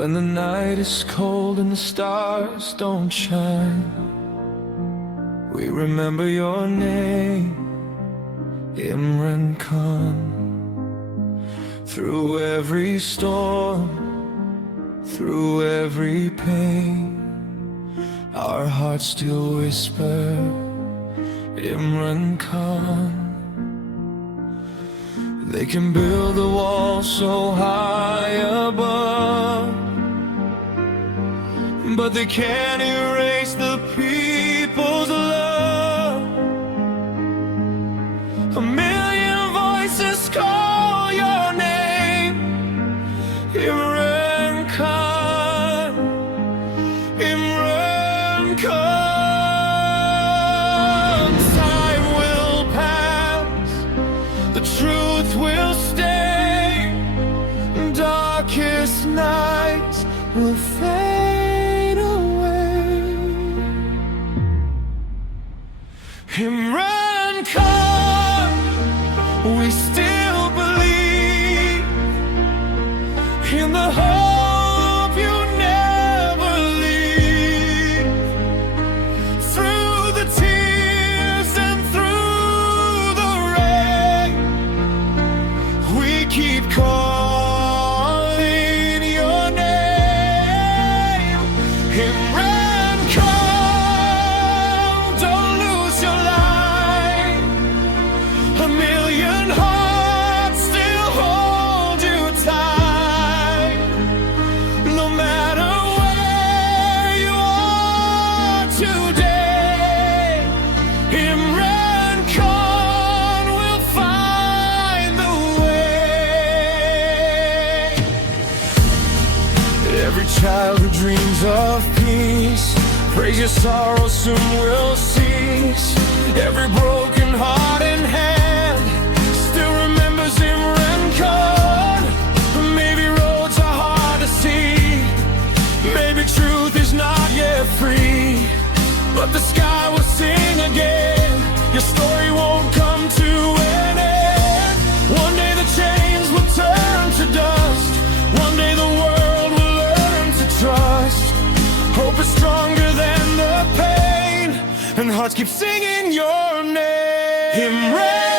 When the night is cold and the stars don't shine, we remember your name, Imran Khan. Through every storm, through every pain, our hearts still whisper, Imran Khan. They can build a wall so high above, but they can't erase the people's love. A million voices call your name, Imran Khan, Imran Khan. Time will pass, the truth will stay, darkest nights will fade away. Imran Khan, we still believe in the hope you never leave. Through the tears and through the rain, we keep calling your name. Imran Khan, don't lose your light. A million hearts still hold you tight. No matter where you are today, Imran Khan will find the way. Every child who dreams of peace, praise your sorrow soon will cease. Every broken heart and hand still remembers Imran Khan. Maybe roads are hard to see, maybe truth is not yet free, but the sky will sing again. Your story won't come to an end. One day the chains will turn to dust. One day the world will learn to trust. Hope is stronger than the pain, and hearts keep singing your name. Imran